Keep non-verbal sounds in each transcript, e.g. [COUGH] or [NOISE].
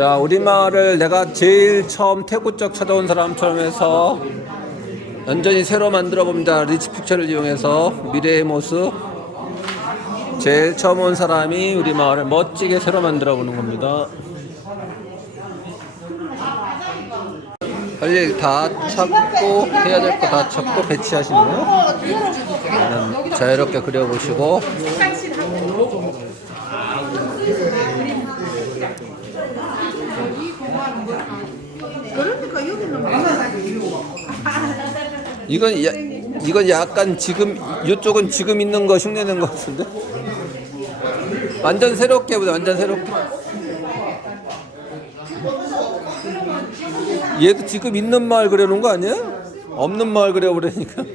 자, 우리 마을을 내가 제일 처음 태국 쪽 찾아온 사람처럼 해서 완전히 새로 만들어 봅니다. 리치 픽처를 이용해서 미래의 모습. 제일 처음 온 사람이 우리 마을을 멋지게 새로 만들어 보는 겁니다. 빨리 다 찾고 해야 될 거 다 찾고 배치하시네요. 그러면 자유롭게 그려보시고 그러니까 여기는 뭐 이건 야, 이건 약간 지금 이쪽은 지금 있는 거 흉내낸 것 같은데 완전 새롭게 보자 완전 새롭게 얘도 지금 있는 마을 그려놓은 거 아니야? 없는 마을 그려버리니까 [LAUGHS]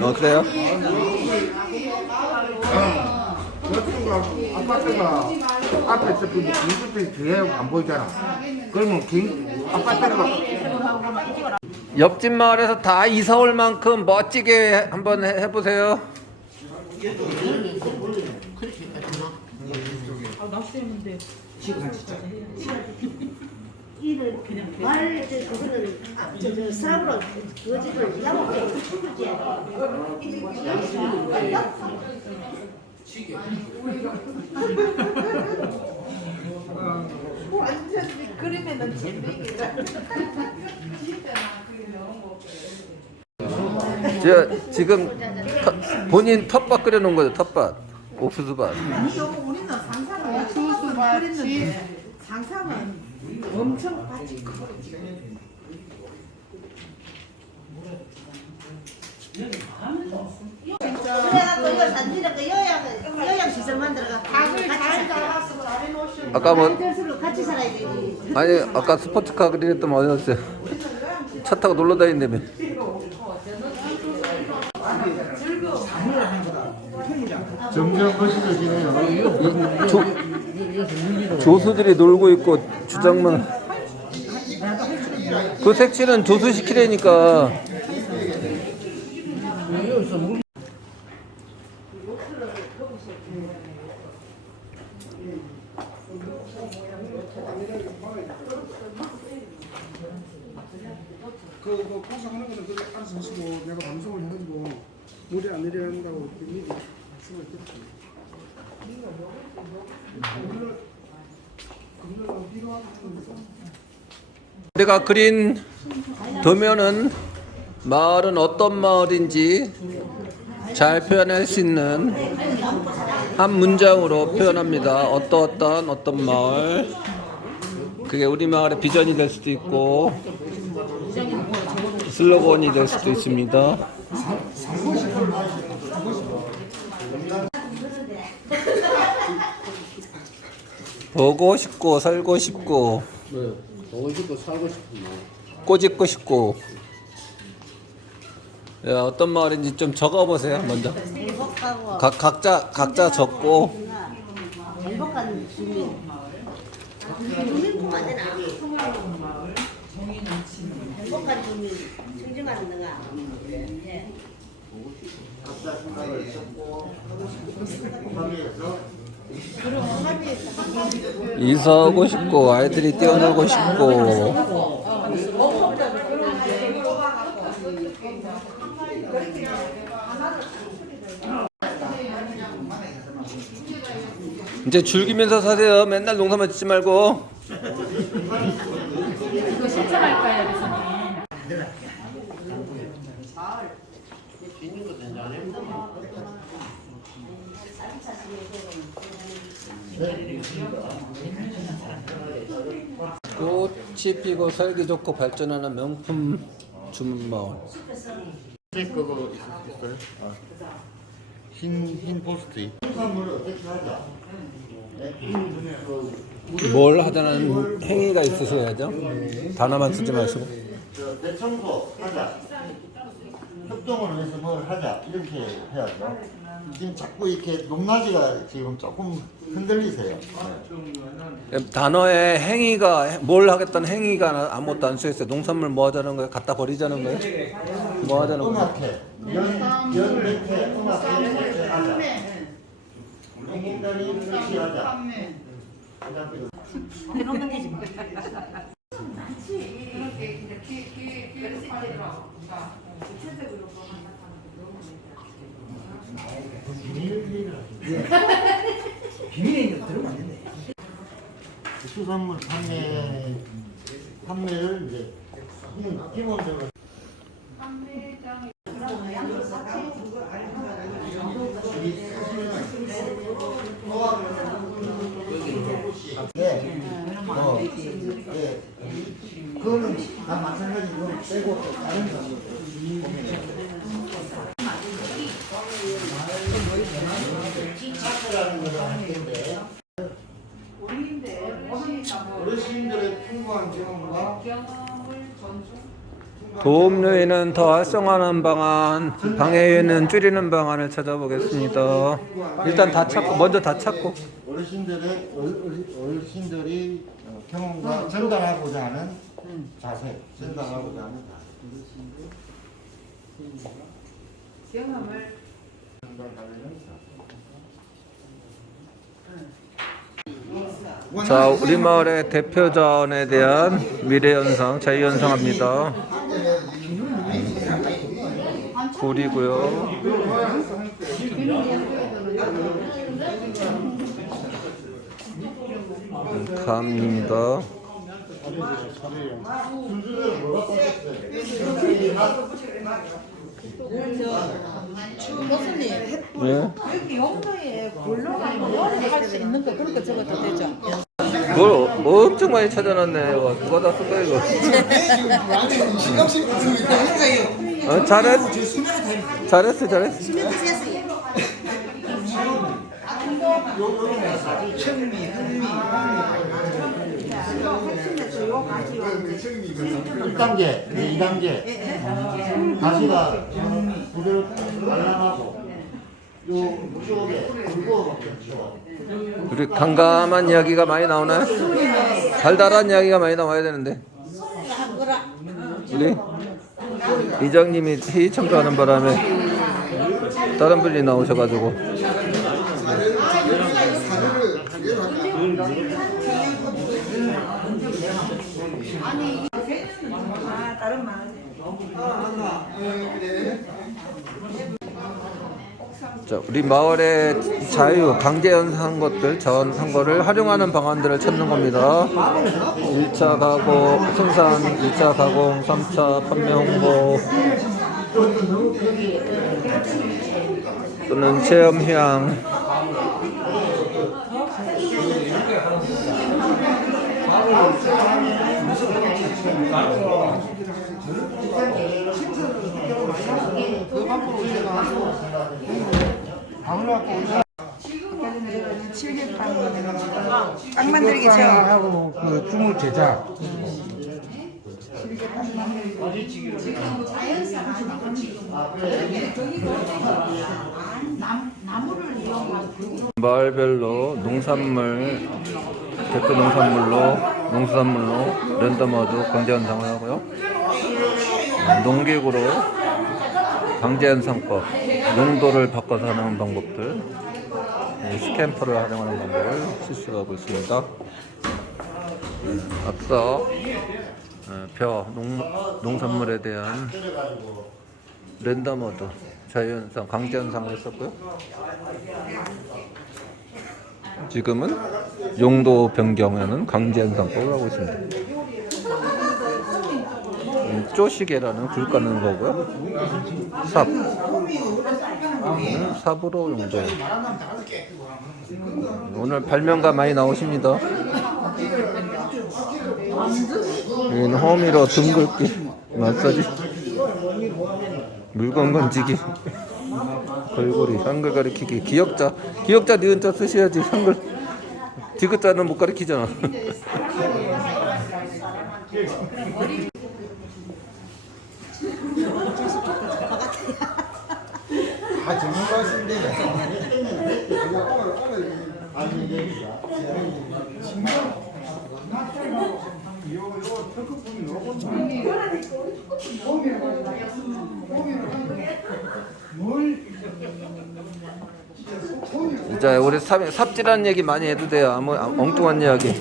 어 그래요? 아파트가 앞에 저 그, 민주주의 뒤에 안 보이잖아. 그러면 긴 아파트가 옆집 마을에서 다 이사 올 만큼 멋지게 한번 해- 해보세요 이를 저 그거는 저저 사고로 거짓을 야먹게 죽을 지 완전 그림에는 재미있다. 저 지금 터- 본인 텃밭 그려놓은 거죠 텃밭. 옥수수밭. 아니 여보 우리는 상상은 옥수수밭 그렸는데 상상은 엄청 밭이 커. 그 아까 뭐 아니 아까 스포츠카 그리랬더니 어디 갔어요? 차 타고 놀러 다닌다며. 조수들이 놀고 있고 주장만. 그 색칠은 조수 시키라니까 그, 그 고소하는 거는 그게 알아서 하시고 내가 방송을 해가지고 무리 안 내려간다고 미리 말씀을 필요하다는 내가 그린 도면은 마을은 어떤 마을인지 잘 표현할 수 있는 한 문장으로 표현합니다. 어떠어떤 어떤 마을 그게 우리 마을의 비전이 될 수도 있고 슬로건이 될 수도 있습니다. 보고 싶고 살고 싶고 보고 싶고 살고 거. 꼬집고 싶고 야, 어떤 마을인지 좀 적어보세요 먼저 행복하고 각, 각자 각자 적고 행복한 주민 주민뿐만 아니라 행복한 주민 청정하는 데가 예. 이사하고 싶고 아이들이 뛰어놀고 싶고. 이제 즐기면서 사세요. 맨날 농사만 짓지 말고 꽃이 피고 살기 좋고 발전하는 명품 주문마을 그거? 아. 흰, 흰 포스트. 뭘 하자는 행위가 있으셔야죠 단어만 쓰지 마시고 저 대청소 하자. 협동을 해서 뭘 하자. 이렇게 해야죠. 지금 자꾸 이렇게 높낮이가 지금 조금 흔들리세요. 단어에 행위가 뭘 하겠다는 행위가 아무것도 안 쓰여있어요 농산물 뭐 하자는 거예요? 갖다 버리자는 거예요? 뭐 하자는 거예요? 음악회. 연, 연 밑에 음악회 이렇게 하자. 행인들이 게지 뭐. 수산물 판매 판매를 이제 기- 기본적으로 예, 어, 예, 그거는 다 마찬가지 그거 빼고 또 다른 거. 기차라는 거를 할 텐데. 어르신들의 풍부한 경험과 도움요인은 더 활성화하는 방안, 방해요인은 줄이는 방안을 찾아보겠습니다. 일단 다 찾고 먼저 다 찾고 어르신들의 어르, 어르- 어르신들이 어, 경험과 전달하고자 하는 자세, 전달하고자 하는 자세. 경험을. 자 우리 마을의 대표자원에 대한 미래현상 자유현상합니다. 굴이고요. 감입니다. 교수님 예? 여기 용도에 굴러가는 요리를 할수 있는 거 그런 거 적어도 되죠? 뭘뭐 엄청 많이 찾아놨네. 와, 누가 다 쓴 거야 이거? 어, 잘했, 잘했어, 잘했어. 일 단계 2단계. 가시가 부드럽 말랑하고 요 쪽에 굵고 그렇죠. 우리 강감한 이야기가 많이 나오나요? 달달한 이야기가 많이 나와야 되는데. 우리 이장님이 회의 참가하는 바람에 다른 분이 나오셔가지고 자, 우리 마을의 자유 강제 연상한 것들 전한 거를 활용하는 방안들을 찾는 겁니다. 1차 가공 생산, 2차 가공, 3차 판매 홍보 또는 체험 휴양 빵 만들기 죠 하고 그 주물 제작 마을별로 농산물 대표 농산물로 농수산물로 랜덤워드 강제 현상을 하고요. 농기구로 강제 현상법 용도를 바꿔서 하는 방법들 이 스캠퍼를 활용하는 방법을 실시하고 있습니다. 음, 앞서 어, 벼 농, 농산물에 대한 랜덤워드 자유현상 강제현상을 했었고요. 지금은 용도 변경에는 강제현상법을 하고 있습니다. 음, 쪼시개라는 굴 까는 거고요. 삽. 음, 삽으로 용도해. 오늘 발명가 많이 나오십니다. 여기는 호미로 등 긁기, 마사지, 물건 건지기, 걸고리, 한글 가리키기, 기역자, 기역자 니은 자 쓰셔야지 한글. 디귿자는 못 가리키잖아. 아 전문가신데 아니 이제 이제 우리 삽, 삽질하는 얘기 많이 해도 돼요. 아무 아, 엉뚱한 이야기.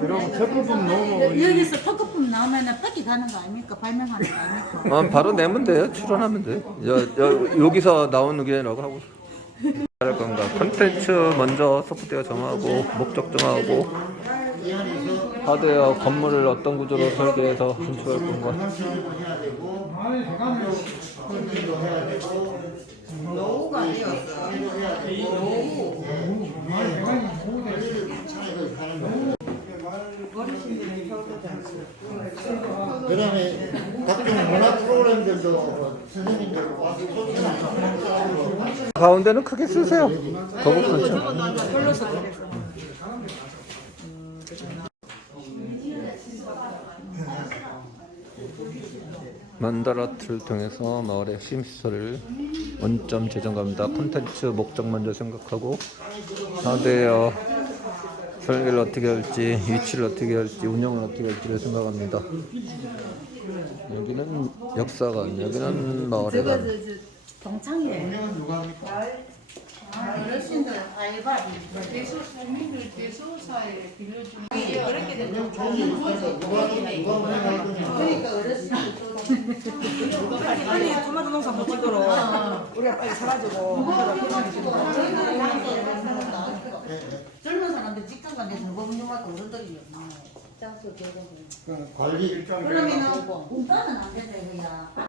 그러고 적급은 너무 여기서 토크품 나오면은 폐기 가는 거 아닙니까? 발명하는 거 아닙니까? 어, 바로 내면 돼요. 출연하면 돼. 여, 여, 여기서 나오는 게 라고 하고. 할 건가? 컨텐츠 먼저 소프트웨어 정하고 목적 정하고 하드웨어 건물을 어떤 구조로 설계해서 건축할 건가? 노후가 아니었어. 차례로 않고. 그다음에 각종 문화 프로그램들도 뭐 선생님들 와서 소개하고 가운데는 크게 쓰세요. 거북 그렇죠. 만다라트를 통해서 마을의 심시설을 원점 재정합니다. 콘텐츠 목적 먼저 생각하고 하드웨어 설계를 어떻게 할지 위치를 어떻게 할지 운영을 어떻게 할지를 생각합니다. 여기는 역사관, 여기는 마을의 저거 관. 저, 저 동창회 운영은 누가 합니까? 어르신들 알바 그렇게 된 운영 좋은 일 있어서 누가 누가 운영할 거냐 그러니까 어르신들 빨리 토마토 농사 못 찍도록 우리가 빨리 사가지고 사람들 직장 저거 운영하고 어른들이 짱수 대고 관리 그러면은 운반은 안 된다 이거야